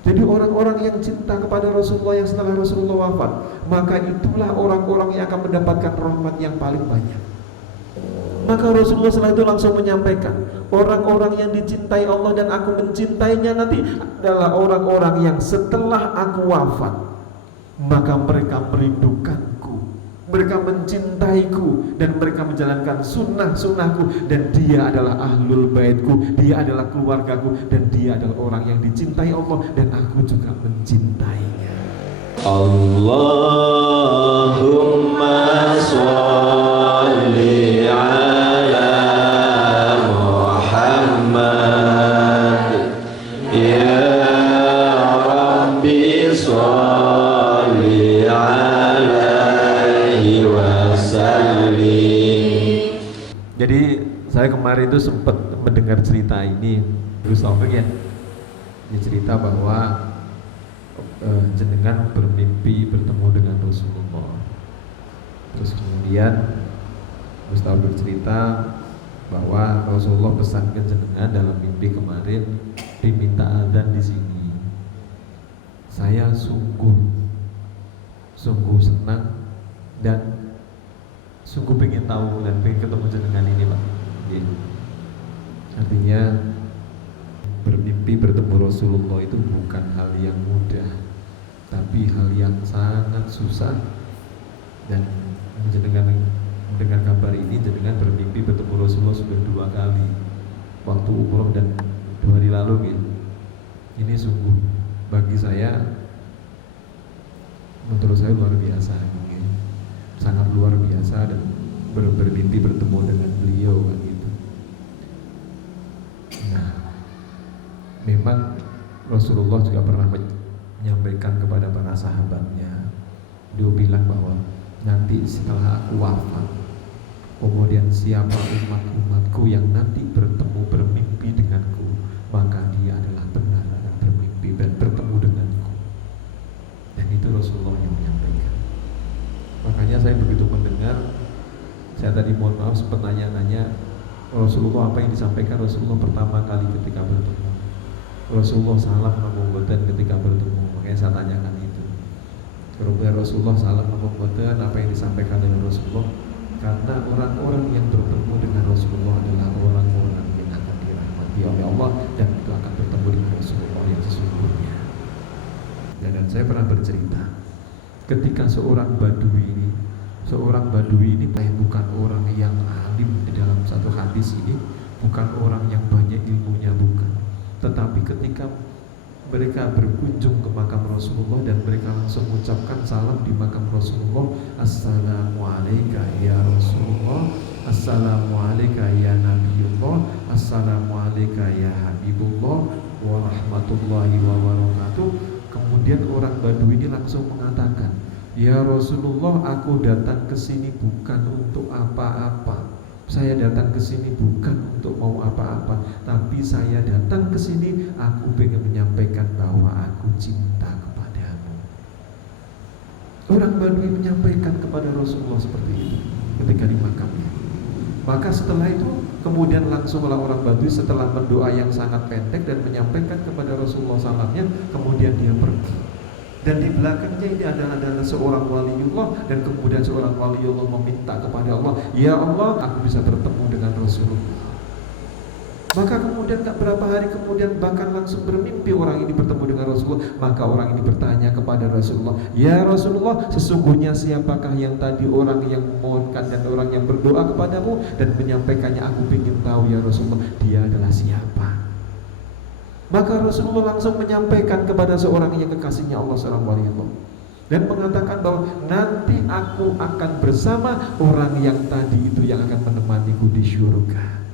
Jadi orang-orang yang cinta kepada Rasulullah yang setelah Rasulullah wafat, maka itulah orang-orang yang akan mendapatkan rahmat yang paling banyak. Maka Rasulullah setelah itu langsung menyampaikan, orang-orang yang dicintai Allah dan aku mencintainya nanti adalah orang-orang yang setelah aku wafat, maka mereka merindukanku, mereka mencintaiku, dan mereka menjalankan sunnah-sunnahku, dan dia adalah ahlul baitku, dia adalah keluargaku, dan dia adalah orang yang dicintai Allah dan aku juga mencintainya. Allahumma sholli ala Muhammad ya Rabbi sholli alaihi wasallim. Jadi saya kemarin itu sempat mendengar cerita ini, Gus Taufik ya. Dia cerita bahwa jenengan bermimpi bertemu dengan Rasulullah. Terus kemudian Gus Taufik bercerita bahwa Rasulullah pesan ke jenengan dalam mimpi kemarin, diminta adzan di sini. Saya sungguh senang dan sungguh pengen tahu dan pengen ketemu jenengan ini, Pak. Artinya bermimpi bertemu Rasulullah itu bukan hal yang mudah, tapi hal yang sangat susah. Dan jenengan mendengar kabar ini, jenengan bermimpi bertemu Rasulullah sudah 2 kali, waktu umroh dan 2 hari lalu gitu. Ini sungguh bagi saya, menurut saya luar biasa gitu. Sangat luar biasa, dan bermimpi bertemu dengan beliau kan gitu. Nah, memang Rasulullah juga pernah menyampaikan kepada para sahabatnya, dia bilang bahwa nanti setelah aku wafat, kemudian siapa umatku yang nanti bermimpi denganku, maka dia adalah benar dan bermimpi dan bertemu denganku. Dan itu Rasulullah yang menyampaikan. Makanya saya begitu mendengar, saya tadi mohon maaf sempat nanya-nanya Rasulullah apa yang disampaikan Rasulullah pertama kali ketika bertemu. Rasulullah salam ngomongkan ketika bertemu, makanya saya tanyakan itu. Kemudian Rasulullah salam ngomongkan apa yang disampaikan oleh Rasulullah, karena orang-orang yang bertemu dengan Rasulullah adalah orang-orang yang akan dirahmati oleh Allah dan itu akan bertemu dengan Rasulullah yang sesungguhnya. Dan saya pernah bercerita ketika seorang badui ini bukan orang yang alim di dalam satu hadis ini, bukan orang yang banyak ilmunya, bukan. Tetapi ketika mereka berkunjung ke makam Rasulullah dan mereka langsung mengucapkan salam di makam Rasulullah, Assalamualaikum ya Rasulullah, Assalamualaikum ya Nabiullah, Assalamualaikum ya Habibullah wa rahmatullahi wa barakatuh. Kemudian orang Badui ini langsung mengatakan, ya Rasulullah, aku datang ke sini bukan untuk apa-apa. Saya datang ke sini bukan untuk mau apa-apa, tapi saya datang ke sini aku ingin menyampaikan bahwa aku cinta kepadamu. Orang Badui menyampaikan kepada Rasulullah seperti itu ketika di makamnya. Maka setelah itu kemudian langsunglah orang Badui setelah berdoa yang sangat pendek dan menyampaikan kepada Rasulullah salamnya, kemudian dia pergi. Dan di belakangnya ini adalah seorang waliullah, dan kemudian seorang waliullah meminta kepada Allah, ya Allah, aku bisa bertemu dengan Rasulullah. Maka kemudian tak berapa hari kemudian bahkan langsung bermimpi orang ini bertemu dengan Rasulullah. Maka orang ini bertanya kepada Rasulullah, ya Rasulullah, sesungguhnya siapakah yang tadi orang yang memohonkan dan orang yang berdoa kepadamu dan menyampaikannya, aku ingin tahu ya Rasulullah, dia adalah siapa? Maka Rasulullah langsung menyampaikan kepada seorang yang kekasihnya Allah seorang waliullah dan mengatakan bahwa nanti aku akan bersama orang yang tadi itu yang akan menemaniku di syurga.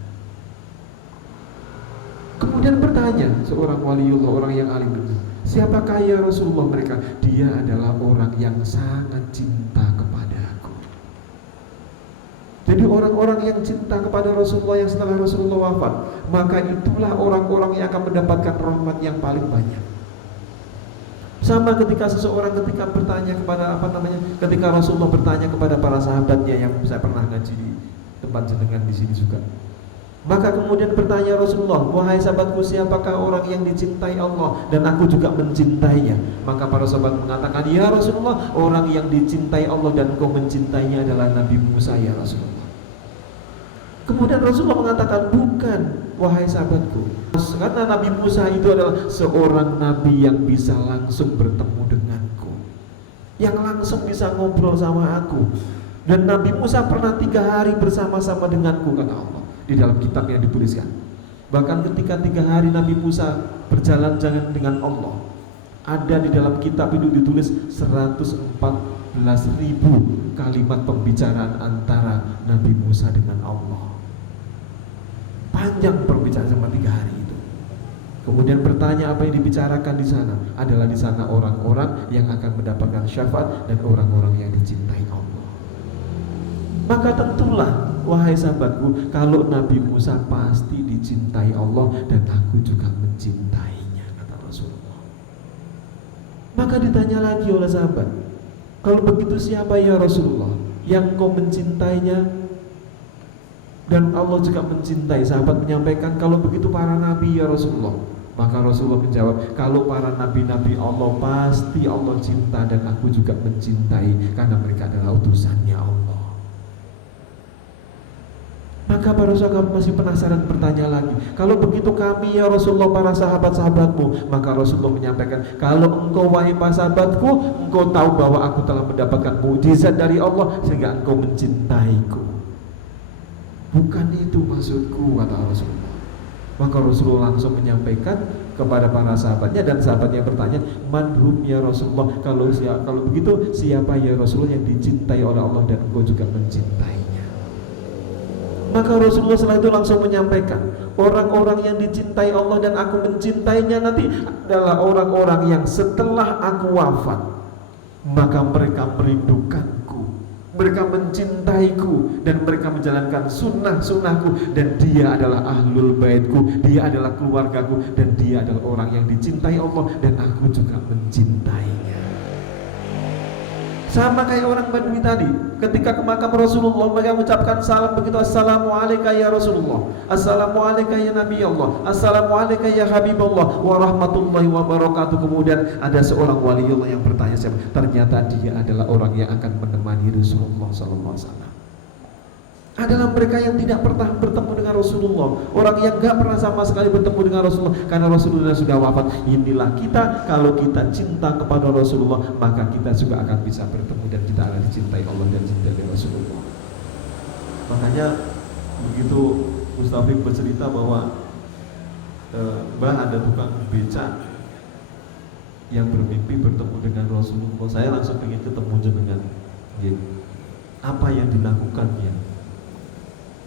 Kemudian bertanya seorang waliullah, orang yang alim itu, siapakah ya Rasulullah mereka? Dia adalah orang yang sangat cinta kepada aku. Jadi orang-orang yang cinta kepada Rasulullah yang setelah Rasulullah wafat, maka itulah orang-orang yang akan mendapatkan rahmat yang paling banyak. Sama ketika seseorang ketika bertanya kepada ketika Rasulullah bertanya kepada para sahabatnya yang saya pernah ngaji di tempat jenengan di sini juga. Maka kemudian bertanya Rasulullah, wahai sahabatku, siapakah orang yang dicintai Allah dan aku juga mencintainya? Maka para sahabat mengatakan, ya Rasulullah, orang yang dicintai Allah dan kau mencintainya adalah Nabi Musa ya Rasulullah. Kemudian Rasulullah mengatakan, bukan wahai sahabatku, karena Nabi Musa itu adalah seorang nabi yang bisa langsung bertemu denganku, yang langsung bisa ngobrol sama aku. Dan Nabi Musa pernah 3 hari bersama-sama denganku, kata Allah di dalam kitab yang dituliskan. Bahkan ketika 3 hari Nabi Musa berjalan-jalan dengan Allah, ada di dalam kitab itu ditulis 114.000 kalimat pembicaraan antara Nabi Musa dengan Allah. Panjang perbicaraan selama 3 hari itu. Kemudian bertanya apa yang dibicarakan di sana, adalah di sana orang-orang yang akan mendapatkan syafaat dan orang-orang yang dicintai Allah. Maka tentulah wahai sahabatku, kalau Nabi Musa pasti dicintai Allah dan aku juga mencintainya, kata Rasulullah. Maka ditanya lagi oleh sahabat, kalau begitu siapa ya Rasulullah yang kau mencintainya dan Allah juga mencintai? Sahabat menyampaikan, kalau begitu para nabi ya Rasulullah. Maka Rasulullah menjawab, kalau para nabi-nabi Allah pasti Allah cinta dan aku juga mencintai, karena mereka adalah utusannya Allah. Maka para sahabat masih penasaran, bertanya lagi, kalau begitu kami ya Rasulullah para sahabat-sahabatmu. Maka Rasulullah menyampaikan, kalau engkau wahai para sahabatku, engkau tahu bahwa aku telah mendapatkan mukjizat dari Allah sehingga engkau mencintaiku. Bukan itu maksudku, kata Rasulullah. Maka Rasulullah langsung menyampaikan kepada para sahabatnya, dan sahabatnya bertanya, manhum ya Rasulullah, kalau begitu siapa ya Rasulullah yang dicintai oleh Allah dan engkau juga mencintainya? Maka Rasulullah setelah itu langsung menyampaikan, orang-orang yang dicintai Allah dan aku mencintainya nanti adalah orang-orang yang setelah aku wafat, maka mereka merindukanku, mereka mencintaiku, dan mereka menjalankan sunnah-sunnahku, dan dia adalah ahlul baitku, dia adalah keluargaku, dan dia adalah orang yang dicintai Allah dan aku juga mencintainya. Sama kayak orang Badui tadi, ketika ke makam Rasulullah mereka mengucapkan salam begitu, assalamualaikum ya Rasulullah, assalamualaikum ya Nabi Allah, assalamualaikum ya Habibullah wa rahmatullahi wa barakatuh. Kemudian ada seorang waliullah yang bertanya, siapa? Ternyata dia adalah orang yang akan menemani Rasulullah SAW. Adalah mereka yang tidak pernah bertemu dengan Rasulullah, orang yang gak pernah sama sekali bertemu dengan Rasulullah karena Rasulullah sudah wafat. Inilah kita, kalau kita cinta kepada Rasulullah, maka kita juga akan bisa bertemu dan kita akan dicintai Allah dan dicintai Rasulullah. Makanya begitu Mustafik bercerita bahwa Mbah ada tukang beca yang bermimpi bertemu dengan Rasulullah, saya langsung ingin ketemu dengan dia. Apa yang dilakukannya,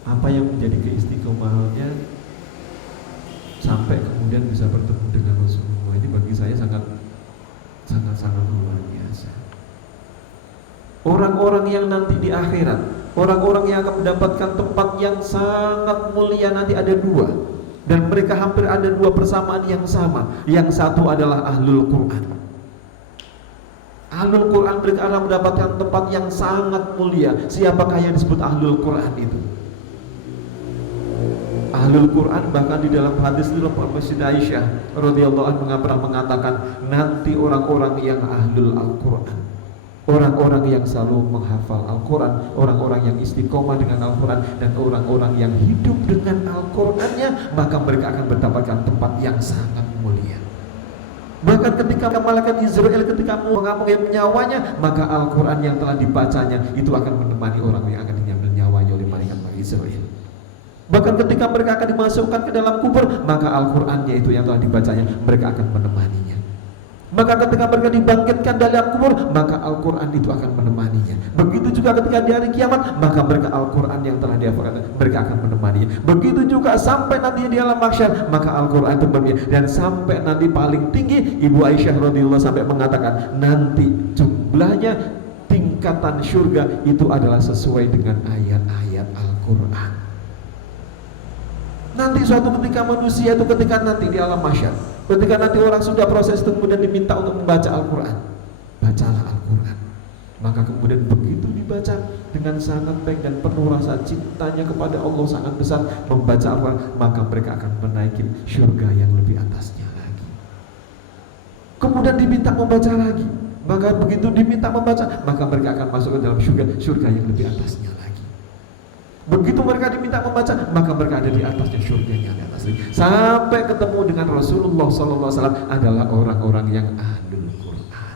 apa yang menjadi keistiqomahannya sampai kemudian bisa bertemu dengan Rasulullah. Ini bagi saya sangat luar biasa. Orang-orang yang nanti di akhirat, orang-orang yang akan mendapatkan tempat yang sangat mulia nanti ada 2, dan mereka hampir ada 2 persamaan yang sama. Yang satu adalah ahlul Quran. Ahlul Quran mereka akan mendapatkan tempat yang sangat mulia. Siapakah yang disebut ahlul Quran itu? Ahlul Quran bahkan di dalam hadis itu Sayyidah Aisyah radhiyallahu anha pernah mengatakan, nanti orang-orang yang ahlul Al-Quran, orang-orang yang selalu menghafal Al-Quran, orang-orang yang istiqomah dengan Al-Quran, dan orang-orang yang hidup dengan Al-Qurannya, maka mereka akan mendapatkan tempat yang sangat mulia. Bahkan ketika malaikat Israel ketika mengambil nyawanya, maka Al-Quran yang telah dibacanya itu akan menemani orang yang akan diambil nyawanya oleh malaikat Israel. Bahkan ketika mereka akan dimasukkan ke dalam kubur, maka Al-Qurannya itu yang telah dibacanya, mereka akan menemaninya. Maka ketika mereka dibangkitkan dalam kubur, maka Al-Quran itu akan menemaninya. Begitu juga ketika di hari kiamat, maka mereka Al-Quran yang telah dihafalkan, mereka akan menemaninya. Begitu juga sampai nanti di alam mahsyar, maka Al-Quran itu menemaninya. Dan sampai nanti paling tinggi, Ibu Aisyah radhiyallahu sampai mengatakan, nanti jumlahnya tingkatan surga itu adalah sesuai dengan ayat-ayat Al-Quran. Nanti suatu ketika manusia itu ketika nanti di alam mahsyar, ketika nanti orang sudah proses itu kemudian diminta untuk membaca Al-Quran, bacalah Al-Quran. Maka kemudian begitu dibaca dengan sangat baik dan penuh rasa cintanya kepada Allah sangat besar membaca Al-Quran, maka mereka akan menaiki surga yang lebih atasnya lagi. Kemudian diminta membaca lagi, maka begitu diminta membaca, maka mereka akan masuk ke dalam surga yang lebih atasnya lagi. Begitu mereka diminta membaca, maka mereka ada di atasnya surga yang di atas lagi. Sampai ketemu dengan Rasulullah SAW adalah orang-orang yang ahlul Quran.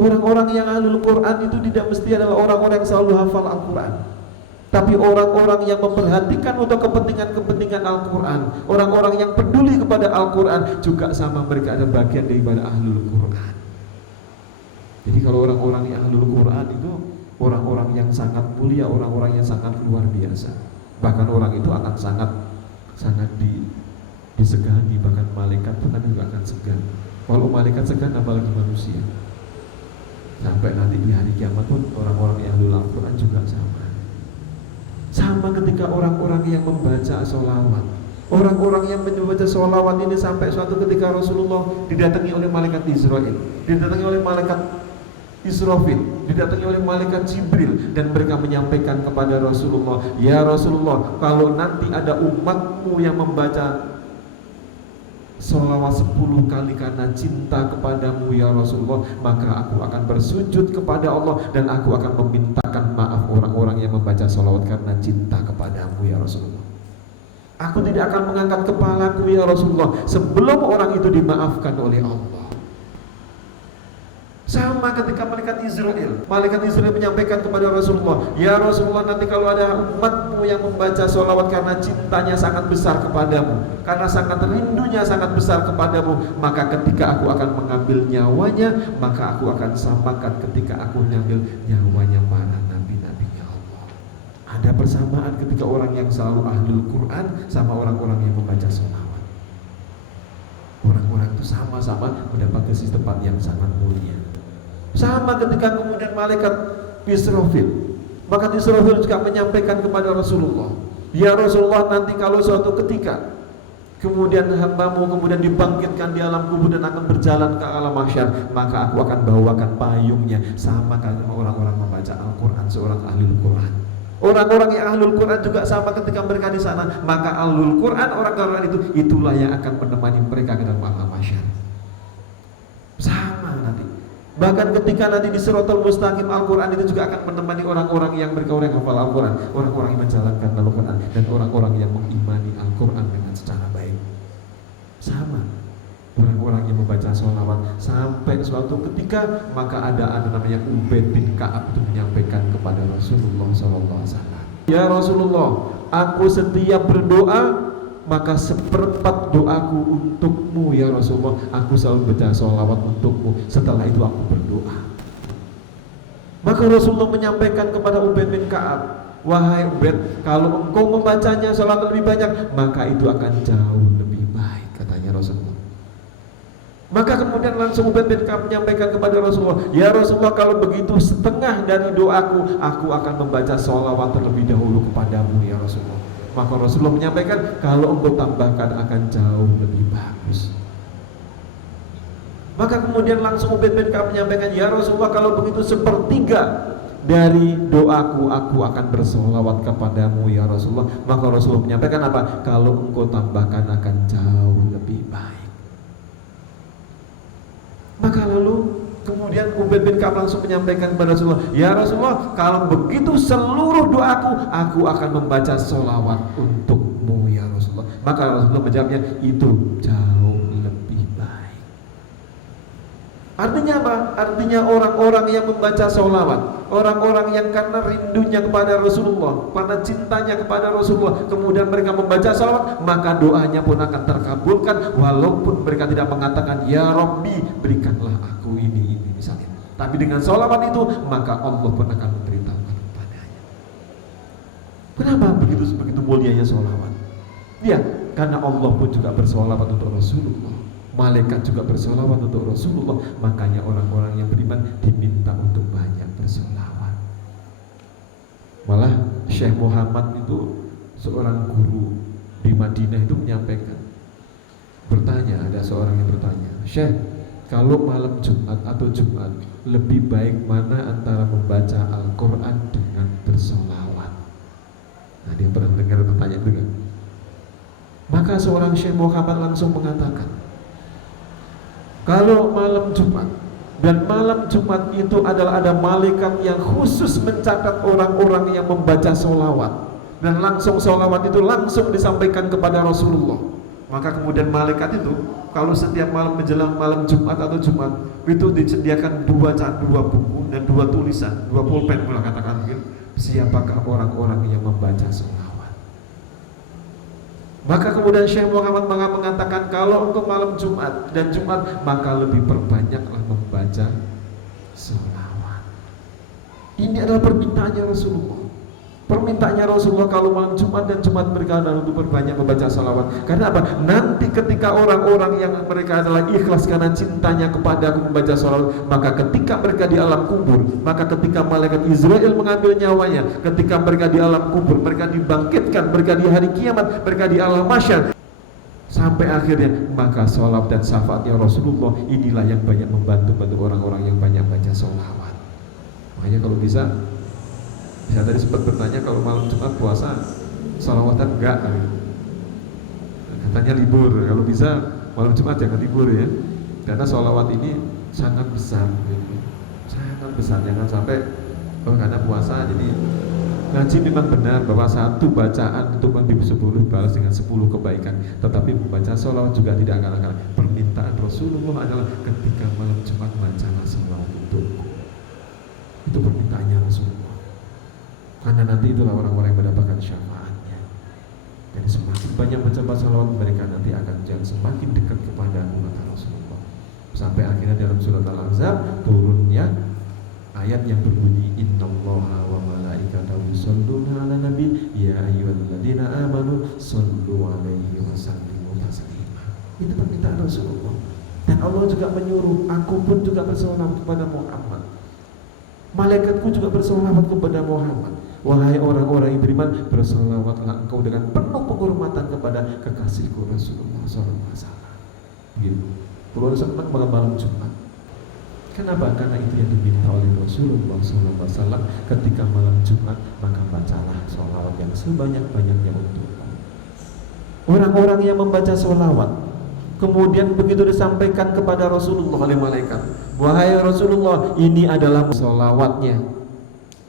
Orang-orang yang ahlul Quran itu tidak mesti adalah orang-orang yang selalu hafal Al-Quran, tapi orang-orang yang memperhatikan untuk kepentingan-kepentingan Al-Quran, orang-orang yang peduli kepada Al-Quran juga sama, mereka ada bagian daripada ahlul Quran. Jadi kalau orang-orang yang ahlul Quran itu orang-orang yang sangat mulia, orang-orang yang sangat luar biasa. Bahkan orang itu akan sangat disegani, bahkan malaikat pun nanti juga akan segan. Kalau malaikat segan, apalagi manusia. Sampai nanti di hari kiamat pun orang-orang yang ahlul Quran juga sama ketika orang-orang yang membaca sholawat. Orang-orang yang membaca sholawat ini sampai suatu ketika Rasulullah didatangi oleh malaikat Israel, didatangi oleh malaikat Israfil, didatangi oleh malaikat Jibril, dan mereka menyampaikan kepada Rasulullah, ya Rasulullah, kalau nanti ada umatmu yang membaca sholawat 10 kali karena cinta kepadamu ya Rasulullah, maka aku akan bersujud kepada Allah dan aku akan memintakan maaf orang-orang yang membaca sholawat karena cinta kepadamu ya Rasulullah. Aku tidak akan mengangkat kepalaku ya Rasulullah sebelum orang itu dimaafkan oleh Allah. Sama ketika malaikat Israel menyampaikan kepada Rasulullah, ya Rasulullah, nanti kalau ada umatmu yang membaca sholawat karena cintanya sangat besar kepadamu, karena sangat rindunya sangat besar kepadamu, maka ketika aku akan mengambil nyawanya, maka aku akan samakan ketika aku mengambil nyawanya para nabi-nabinya Allah. Ada persamaan ketika orang yang selalu ahlul Quran sama orang-orang yang membaca sholawat. Orang-orang itu sama-sama mendapat tempat yang sangat mulia. Sama ketika kemudian malaikat Israfil, maka Israfil juga menyampaikan kepada Rasulullah, ya Rasulullah, nanti kalau suatu ketika kemudian hambamu kemudian dibangkitkan di alam kubur dan akan berjalan ke alam mahsyar, maka aku akan bawakan payungnya. Sama dengan orang-orang membaca Al-Quran, seorang ahlul Quran. Orang-orang yang ahlul Quran juga sama ketika mereka di sana, maka ahlul Quran, orang-orang itulah yang akan menemani mereka ke dalam alam mahsyar. Sama nanti. Bahkan ketika nanti di Siratal Mustaqim, Al-Quran itu juga akan menemani orang-orang yang orang hafal Al-Quran, orang-orang yang menjalankan Al-Quran, dan orang-orang yang mengimani Al-Quran dengan secara baik. Sama orang-orang yang membaca sholawat sampai suatu ketika, maka ada namanya Ubaid bin Ka'ab itu menyampaikan kepada Rasulullah SAW, ya Rasulullah, aku setiap berdoa maka seperempat doaku untukmu ya Rasulullah, aku selalu baca sholawat untukmu, setelah itu aku berdoa. Maka Rasulullah menyampaikan kepada Ubaid bin Ka'ab, wahai Ubaid, kalau engkau membacanya sholawat lebih banyak, maka itu akan jauh lebih baik, katanya Rasulullah. Maka kemudian langsung Ubaid bin Ka'ab menyampaikan kepada Rasulullah, ya Rasulullah, kalau begitu setengah dari doaku, aku akan membaca sholawat terlebih dahulu kepadamu ya Rasulullah. Maka Rasulullah menyampaikan, kalau engkau tambahkan akan jauh lebih bagus. Maka kemudian langsung Ubaid bin Ka'ab menyampaikan, ya Rasulullah, kalau begitu sepertiga dari doaku, aku akan bersolawat kepadamu ya Rasulullah. Maka Rasulullah menyampaikan apa? Kalau engkau tambahkan akan jauh lebih baik. Maka lalu kemudian Ubaid bin Ka'ab langsung menyampaikan kepada Rasulullah, ya Rasulullah, kalau begitu seluruh doaku, aku akan membaca sholawat untukmu ya Rasulullah. Maka Rasulullah menjawabnya, itu jauh lebih baik. Artinya apa? Artinya orang-orang yang membaca sholawat, orang-orang yang karena rindunya kepada Rasulullah, karena cintanya kepada Rasulullah, kemudian mereka membaca sholawat, maka doanya pun akan terkabulkan, walaupun mereka tidak mengatakan, ya Rabbi, berikanlah aku ini misalnya. Tapi dengan sholawat itu, maka Allah pun akan memberitahukan kepadanya. Kenapa begitu mulianya sholawat? Ya, karena Allah pun juga bersolawat untuk Rasulullah, malaikat juga bersolawat untuk Rasulullah. Makanya orang-orang yang beriman diminta untuk banyak bersolawat. Malah Syekh Muhammad itu seorang guru di Madinah itu menyampaikan, bertanya, ada seorang yang bertanya, Syekh, kalau malam Jumat atau Jumat lebih baik mana antara membaca Al-Quran dengan bersolawat? Nah, dia pernah dengar pertanyaan itu kan? Maka seorang Syekh Muhammad langsung mengatakan, kalau malam Jumat, dan malam Jumat itu adalah ada malaikat yang khusus mencatat orang-orang yang membaca solawat, dan langsung solawat itu langsung disampaikan kepada Rasulullah. Maka kemudian malaikat itu kalau setiap malam menjelang malam Jumat atau Jumat itu disediakan dua buku dan dua tulisan, dua pulpen, boleh katakan mungkin, siapakah orang-orang yang membaca solawat. Maka kemudian Syekh Muhammad mengatakan, kalau untuk malam Jumat dan Jumat maka lebih perbanyaklah membaca solawat. Ini adalah permintaannya Rasulullah. Permintaannya Rasulullah kalau malam Jumat dan Jumat mereka adalah untuk berbanyak membaca salawat. Karena apa? Nanti ketika orang-orang yang mereka adalah ikhlas karena cintanya kepada aku membaca salawat, maka ketika mereka di alam kubur, maka ketika malaikat Israel mengambil nyawanya, ketika mereka di alam kubur, mereka dibangkitkan, mereka di hari kiamat, mereka di alam mahsyar, sampai akhirnya, maka salawat dan syafaatnya Rasulullah inilah yang banyak membantu orang-orang yang banyak baca salawat. Makanya kalau bisa, saya tadi sempat bertanya kalau malam Jumat puasa salawatan enggak, katanya libur. Kalau bisa malam Jumat jangan libur ya, karena salawat ini sangat besar, sangat besar. Jangan sampai karena puasa jadi ngaji. Memang benar bahwa satu bacaan untuk mendibu 10 balas dengan 10 kebaikan, tetapi membaca salawat juga tidak akan kalah. Permintaan Rasulullah adalah ketika malam Jumat bacalah salawat itu permintaannya Rasulullah. Karena nanti itulah orang-orang yang mendapatkan syafaatnya. Jadi semakin banyak baca salawat, mereka nanti akan semakin dekat kepada kata Rasulullah. Sampai akhirnya dalam surat Al-Ahzab turunnya ayat yang berbunyi, Innallaha wa malaikatahu yusholluna 'alan nabi ya ayyuhalladzina amanu shollu 'alaihi wa sallimu taslima. Itu permintaan Rasulullah. Dan Allah juga menyuruh, aku pun juga bersolawat kepada Muhammad. Malaikatku juga bersolawat kepada Muhammad. Wahai orang-orang yang beriman, bersolawatlah engkau dengan penuh penghormatan kepada kekasihku Rasulullah SAW. Gitu. Perlu senang malam Jumat. Kenapa? Karena itu yang diminta oleh Rasulullah SAW. Ketika malam Jumat, maka bacalah sholawat yang sebanyak-banyaknya untukku. Orang-orang yang membaca sholawat, kemudian begitu disampaikan kepada Rasulullah oleh malaikat, wahai Rasulullah, ini adalah sholawatnya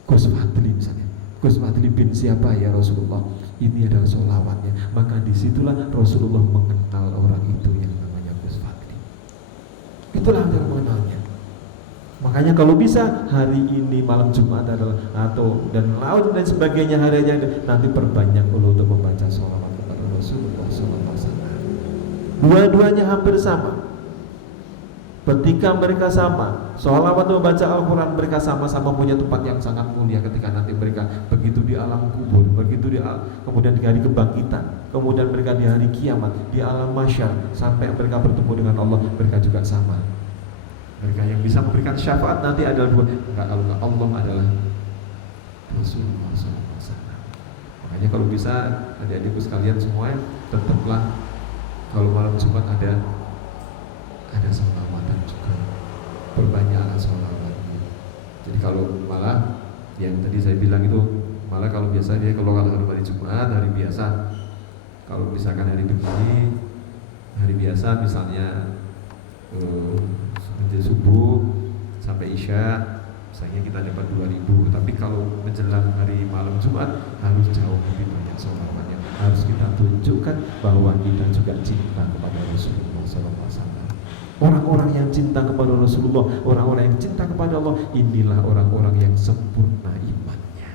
Gus Fadli misalnya. Gus Fadli bin siapa ya Rasulullah? Ini adalah sholawatnya. Maka disitulah Rasulullah mengenal orang itu yang namanya Gus Fadli. Itulah yang mengenalnya. Makanya kalau bisa hari ini malam Jumat adalah dan laut dan sebagainya harinya, nanti perbanyak untuk membaca sholawat kepada Rasulullah SAW. Dua-duanya hampir sama. Ketika mereka sama, sholawat membaca Al-Quran, mereka sama-sama punya tempat yang sangat mulia ketika nanti mereka begitu di alam kubur, kemudian di hari kebangkitan, kemudian mereka di hari kiamat, di alam mahsyar, sampai mereka bertemu dengan Allah, mereka juga sama. Mereka yang bisa memberikan syafaat nanti adalah dua. Kalau Allah adalah Rasulullah SAW. Makanya kalau bisa adik-adikku sekalian semua, tetaplah kalau malam Jumat ada sholawatan juga, perbanyaklah sholawat. Jadi kalau malah yang tadi saya bilang itu, malah kalau biasa dia kalau hari Jumat, hari biasa, kalau misalkan hari begini, hari biasa misalnya menjelang subuh sampai isya, misalnya kita dapat 2.000. Tapi kalau menjelang hari malam Jumat harus jauh lebih banyak sholawatnya. Harus kita tunjukkan bahwa kita juga cinta kepada Rasulullah SAW. Orang-orang yang cinta kepada Rasulullah, orang-orang yang cinta kepada Allah, inilah orang-orang yang sempurna imannya.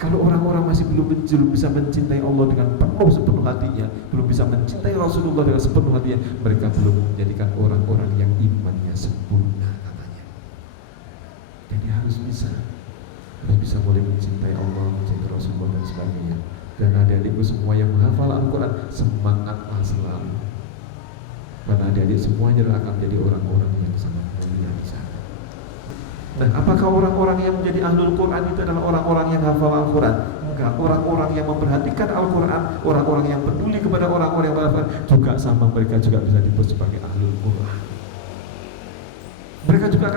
Kalau orang-orang masih belum bisa mencintai Allah dengan sepenuh hatinya, belum bisa mencintai Rasulullah dengan sepenuh hatinya, mereka belum menjadikan orang-orang yang imannya sempurna katanya. Jadi harus bisa mulai mencintai Allah, mencintai Rasulullah dan sebagainya. Dan adik-adikku semua yang menghafal Al-Quran, semangatlah selalu. Karena adik-adik semuanya akan menjadi orang-orang yang sangat mulia di sana. Nah, apakah orang-orang yang menjadi ahlul Quran itu adalah orang-orang yang hafal Al-Quran? Enggak, orang-orang yang memperhatikan Al-Quran, orang-orang yang peduli kepada orang-orang yang menghafal juga sama, mereka juga bisa disebut sebagai ahlul Quran.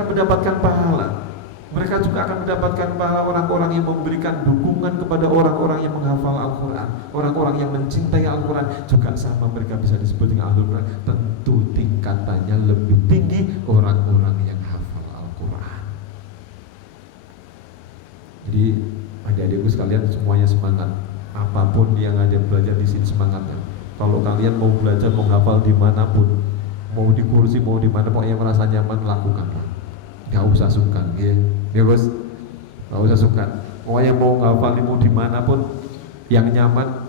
mendapatkan pahala. Mereka juga akan mendapatkan pahala orang-orang yang memberikan dukungan kepada orang-orang yang menghafal Al-Quran. Orang-orang yang mencintai Al-Quran juga sama, mereka bisa disebut dengan Ahlul Quran. Tentu tingkatannya lebih tinggi orang-orang yang hafal Al-Quran. Jadi adik-adikku sekalian semuanya semangat. Apapun yang ada belajar di sini semangatnya. Kalau kalian mau belajar, mau hafal dimanapun, mau di kursi, mau di mana, pokoknya merasa nyaman, lakukanlah. Gak usah sungkan, ya bos, gak usah sungkan. Pokoknya mau hafal mau dimanapun yang nyaman,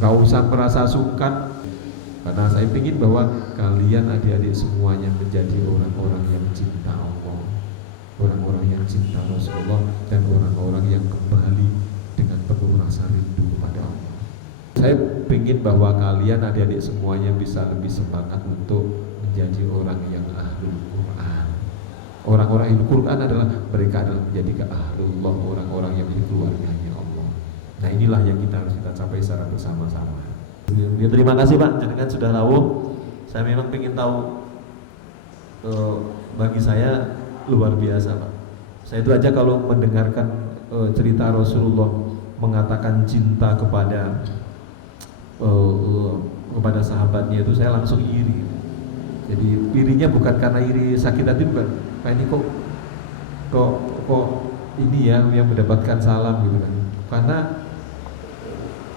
gak usah merasa sungkan. Karena saya ingin bahwa kalian adik-adik semuanya menjadi orang-orang yang cinta Allah, orang-orang yang cinta Rasulullah, dan orang-orang yang kembali dengan penuh rasa rindu kepada Allah. Saya ingin bahwa kalian adik-adik semuanya bisa lebih semangat untuk menjadi orang yang ahlul Quran. Orang-orang ahlul Quran adalah mereka adalah menjadi ahlullah, orang-orang yang menjadi keluarganya Allah. Nah inilah yang kita harus kita capai secara bersama-sama. Ya, terima kasih Pak, jenengan sudah rawuh. Saya memang ingin tahu, bagi saya luar biasa Pak. Saya itu aja kalau mendengarkan cerita Rasulullah mengatakan cinta kepada sahabatnya itu saya langsung iri. Jadi irinya bukan karena iri sakit hati, bukan. Kayak ini kok ini ya yang mendapatkan salam gitu kan. Karena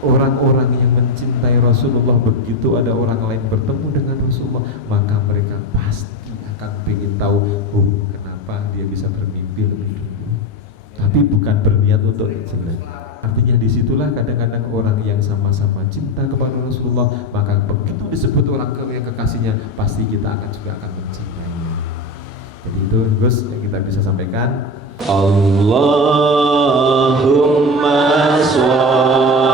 orang-orang yang mencintai Rasulullah, begitu ada orang lain bertemu dengan Rasulullah, maka mereka pasti akan ingin tahu kenapa dia bisa bermimpi lebih dulu. Tapi bukan berniat untuk jelek. Artinya disitulah kadang-kadang orang yang sama-sama cinta kepada Rasulullah, maka begitu disebut orang yang kekasihnya, pasti kita juga akan mencintainya. Jadi itu Gus yang kita bisa sampaikan. Allahumma sholli